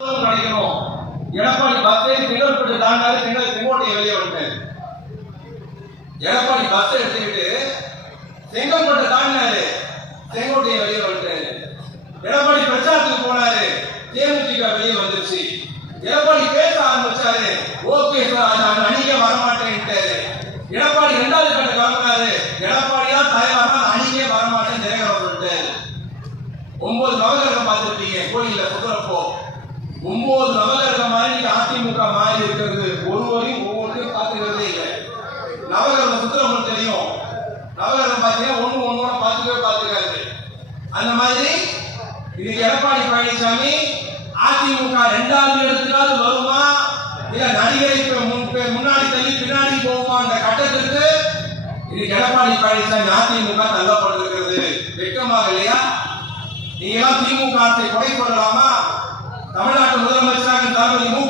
கிடைக்கணும். எடப்பாடி பஸ்ஸை செங்கல்பட்டு தாண்டாரு, செங்கோட்டையை வெளியே வந்துட்டாரு. எடப்பாடி பஸ் எடுத்துக்கிட்டு செங்கல்பட்டு தாண்டினாரு, செங்கோட்டையை வெளியே வந்துட்டாரு. எடப்பாடி பிரச்சாரத்துக்கு போனாரு, தேமுதிக வெளியே வந்துருச்சு. எடப்பாடி பேச ஆரம்பிச்சாரு, ஓகே அணிக்க வரமாட்டேன்ட்டாரு. எடப்பாடி இரண்டாவது கட்ட கிளம்பினாரு, எடப்பாடியா தலைவரா அணிக்கே வரமாட்டேன் தினகரன் சொல்லிட்டாரு. 9 நவகிரகம் பார்த்துருப்பீங்க கோயில்ல சுத்துறப்போ. 9 நவகிரகம் மாதிரி அதிமுக மாறி இருக்கிறது. ஒவ்வொருவரையும் பார்த்துக்கிறதே இல்லை. நவகிரகம் சுத்துறவங்களுக்கு தெரியும். நவகிரகம் பார்த்தீங்கன்னா ஒண்ணு பார்த்துக்காது. அந்த மாதிரி இன்னைக்கு எடப்பாடி பழனிசாமி அதிமுக 2வது இடத்துக்காவது வருமா, இல்ல நடிகரை முன்னாடி தள்ளி பின்னாடி போகுமா? அந்த கட்டத்திற்கு இன்னைக்கு எடப்பாடி பழனிசாமி அதிமுக தள்ளப்பட்டிருக்கிறது. வெட்கமாக இல்லையா? நீங்க எல்லாம் திமுக குறை சொல்லலாமா? தமிழ்நாட்டு முதலமைச்சராக தளபதி மு